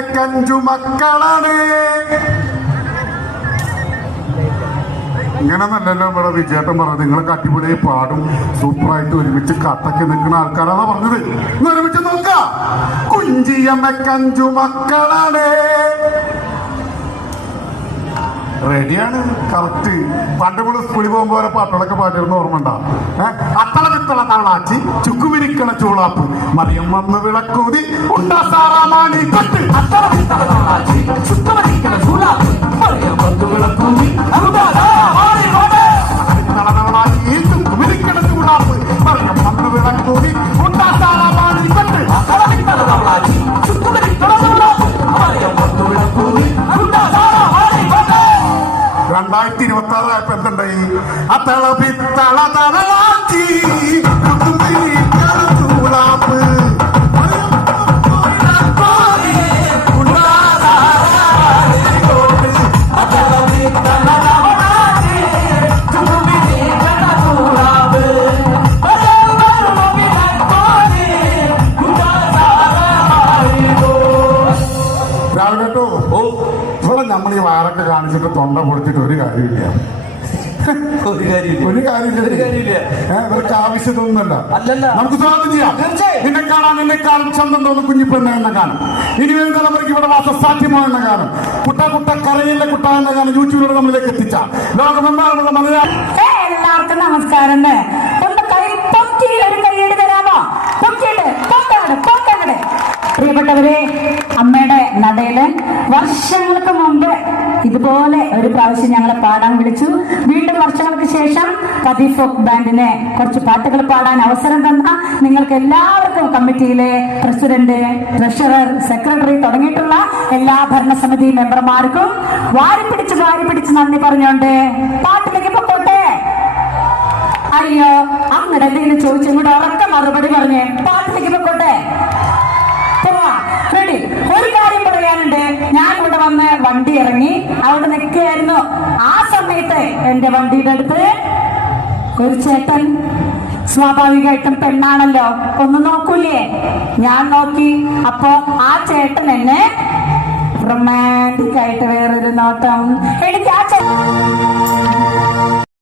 അമ്മയ്ക്ക് 5 മക്കളാണ്. ഇങ്ങനെന്നല്ലല്ലോ ഇവിടെ വിജയേട്ടൻ പറഞ്ഞത്. നിങ്ങളൊക്കെ അടിപൊളിയായി പാടും, സൂപ്പറായിട്ട് ഒരുമിച്ച് കട്ടൊക്കെ നിൽക്കുന്ന ആൾക്കാരാണ് പറഞ്ഞത്. ഇന്ന് ഒരുമിച്ച് നോക്ക. കുഞ്ചിയമ്മയ്ക്ക് 5 മക്കളാണ്. റെഡിയാണ്, കറക്റ്റ്. പണ്ട് കൂടെ സ്കൂളിൽ പോകുമ്പോ ഓരോ പാട്ടുകളൊക്കെ പാട്ടിരുന്ന ഓർമ്മ ഉണ്ടാ. അത്തള വിത്തള തവളാച്ചി ചുക്കുമിരിക്കണ ചൂളാപ്പ് മറിയം വന്ന് വിളക്കൂതി ഉണ്ടാ സാറാമാണി പട്ട്. അത്തള വിത്തള തവളാച്ചി ചുക്കുമിരിക്കണ ചൂളാപ്പ് മറിയം വന്ന് വിളക്കൂതി ചുക്കുമിരിക്കണ ചൂളാപ്പ് മറിയം വന്ന് വിളക്കൂതി ഉണ്ടാ സാറാമാണി പട്ട്. അത്തള വിത്തള തവളാച്ചി ചുക്കുമിരിക്കണ ചൂളാപ്പ് മറിയം വന്ന് വിളക്കൂതി ഉണ്ടാ സാറാമാണി പട്ട്. 2026 ആയപ്പോ എന്തുണ്ടായി? അത്തള പിത്തള തവളാച്ചി ചൂളാപ്പ് രാവിലെട്ടോ. ഇവിടെ നമ്മൾ ഈ വാറൊക്കെ കാണിച്ചിട്ട് തൊണ്ട പൊടിച്ചിട്ട് ഒരു കാര്യമില്ല. ഇവർക്ക് ആവശ്യതൊന്നുമല്ല. നമുക്ക് സ്വാഗതം ചെയ്യാം. നിന്നെ കാണാൻ എന്നെ കാണും ചന്തം തോന്നും കുഞ്ഞിപ്പെണ്ണ എന്ന കാണും. ഇനി വരും തലമുറയ്ക്ക് ഇവിടെ വാസസാധ്യമോ എന്ന കാണും. കുട്ട കരയിലെ കുട്ട എന്ന കാണും യൂട്യൂബിലൂടെ നമ്മളിലേക്ക് എത്തിച്ച ലോകമെമ്പാടുമുള്ള മലയാളം. എല്ലാവർക്കും നമസ്കാരം. ഒന്ന് കൈ പൊക്കിയിൽ ഒരു കൈയ്യടി തരാമോ? പൊക്കിയിട്ട് പൊക്കങ്ങടെ. പ്രിയപ്പെട്ടവരെ, അമ്മയുടെ നടയില് വർഷങ്ങൾക്ക് മുമ്പ് ഇതുപോലെ ഒരു പ്രാവശ്യം ഞങ്ങളെ പാടാൻ വിളിച്ചു. വീണ്ടും വർഷങ്ങൾക്ക് ശേഷം പതി ഫോക്ക് ബാൻഡിനെ കുറച്ച് പാട്ടുകൾ പാടാൻ അവസരം തന്ന നിങ്ങൾക്ക് എല്ലാവർക്കും കമ്മിറ്റിയിലെ പ്രസിഡന്റ്, ട്രഷറർ, സെക്രട്ടറി തുടങ്ങിയിട്ടുള്ള എല്ലാ ഭരണസമിതി മെമ്പർമാർക്കും വാരിപ്പിടിച്ച് നന്ദി പറഞ്ഞോണ്ട് പാട്ടിലേക്ക് പൊക്കോട്ടെ. അയ്യോ, അങ്ങടെ എന്തെങ്കിലും ചോദിച്ചും കൂടെ ഉറക്ക മറുപടി പറഞ്ഞേ. പാട്ടിലേക്ക് പൊക്കോട്ടെ. റെഡി. ഒരു കാര്യം പറയാനുണ്ട്. ഞാൻ ഇവിടെ വന്ന് വണ്ടി ഇറങ്ങി അവിടെ നിൽക്കുകയായിരുന്നു. ആ സമയത്ത് എന്റെ വണ്ടിയുടെ അടുത്ത് ഒരു ചേട്ടൻ, സ്വാഭാവികമായിട്ടും പെണ്ണാണല്ലോ, ഒന്ന് നോക്കൂലേ? ഞാൻ നോക്കി. അപ്പൊ ആ ചേട്ടൻ എന്നെ റൊമാൻറ്റിക് ആയിട്ട് വേറൊരു നോട്ടം. എനിക്ക് ആ ചേട്ടൻ